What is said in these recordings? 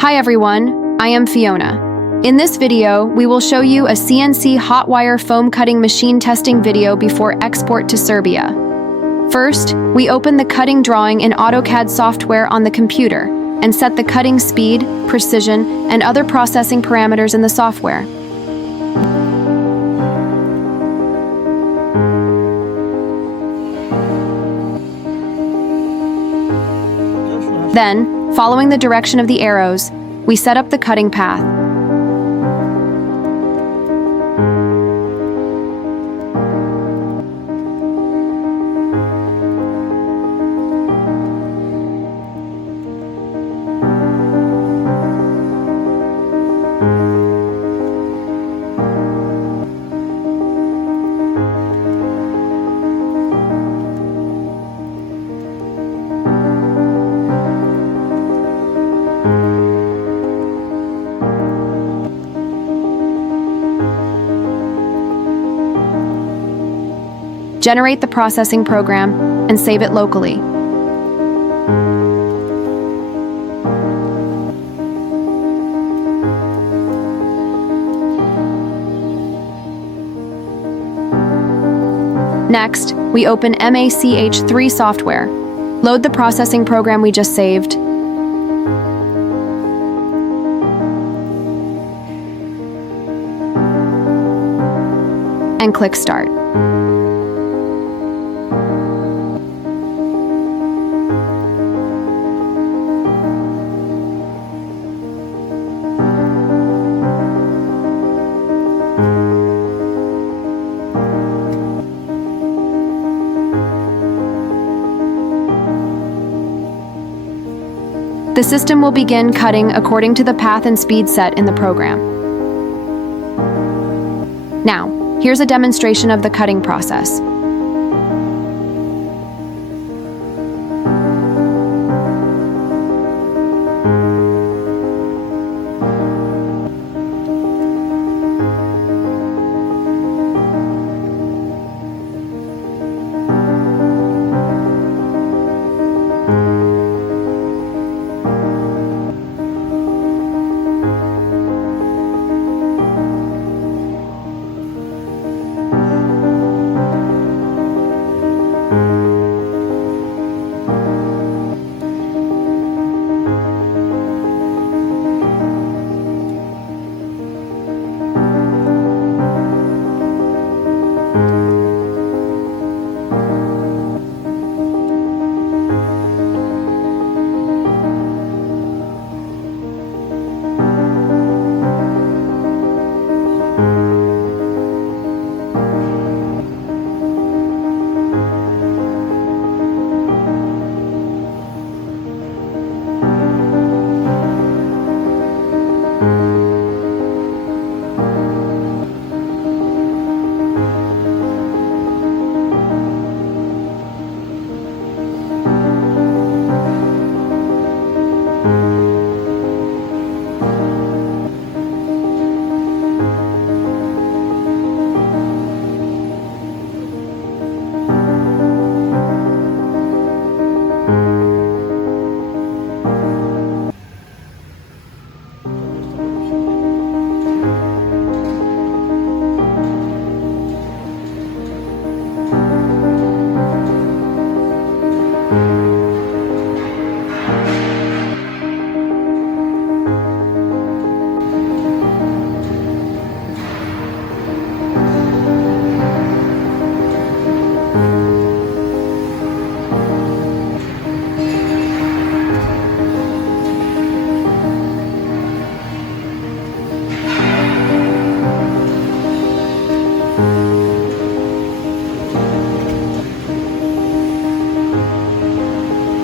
Hi everyone, I am Fiona. In this video, we will show you a CNC hot wire foam cutting machine testing video before export to Serbia. First, we open the cutting drawing in AutoCAD software on the computer and set the cutting speed, precision, and other processing parameters in the software. Then, following the direction of the arrows, we set up the cutting path. Generate the processing program and save it locally. Next, we open MACH 3 software. Load the processing program we just saved. And click Start. The system will begin cutting according to the path and speed set in the program. Now, here's a demonstration of the cutting process.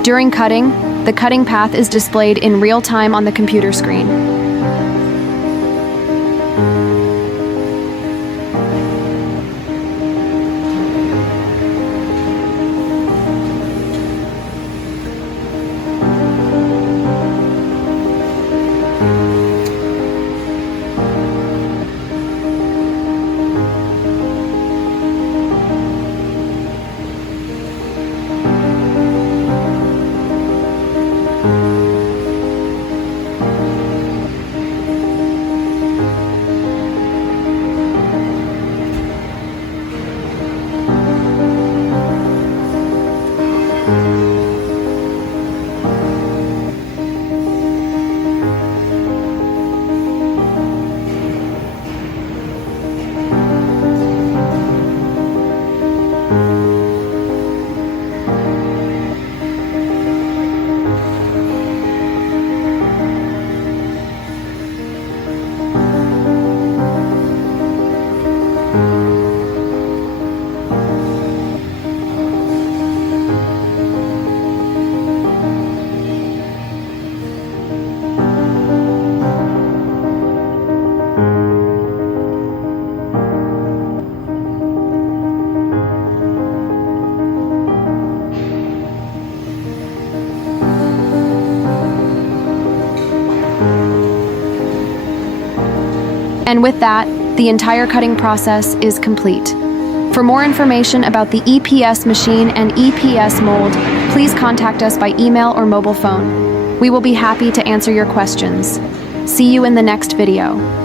During cutting, the cutting path is displayed in real time on the computer screen. And with that, the entire cutting process is complete. For more information about the EPS machine and EPS mold, please contact us by email or mobile phone. We will be happy to answer your questions. See you in the next video.